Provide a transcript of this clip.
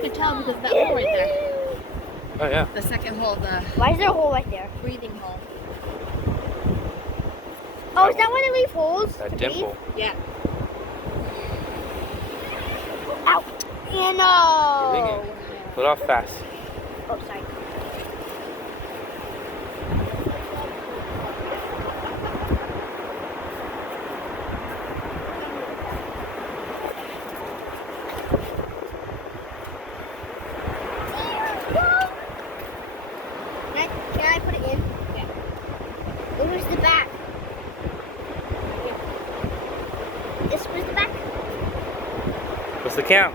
can tell because of that hole right there. Oh yeah. The second hole, the Why is there a hole right there? breathing hole. Oh, is that where they leave holes? That to dimple. breathe? Yeah. Ow! Yeah, no! You're ringing. Put off fast. Oh, sorry. Can I put it in? Yeah. Where's the back? Where's the back? What's the count?